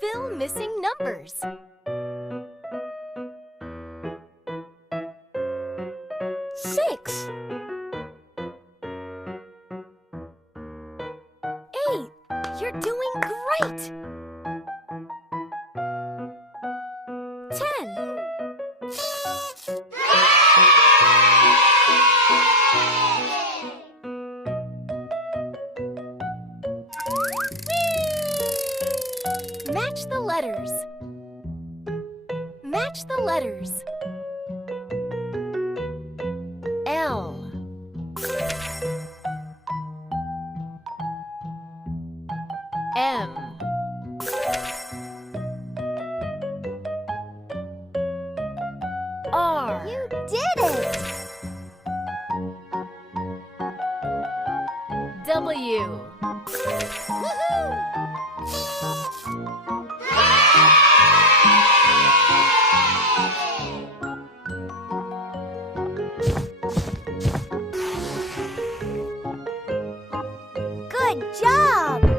Fill missing numbers. 6. 8. You're doing great. 10. Match the letters. Match the letters. L. M. R. You did it! W. Woohoo! Good job!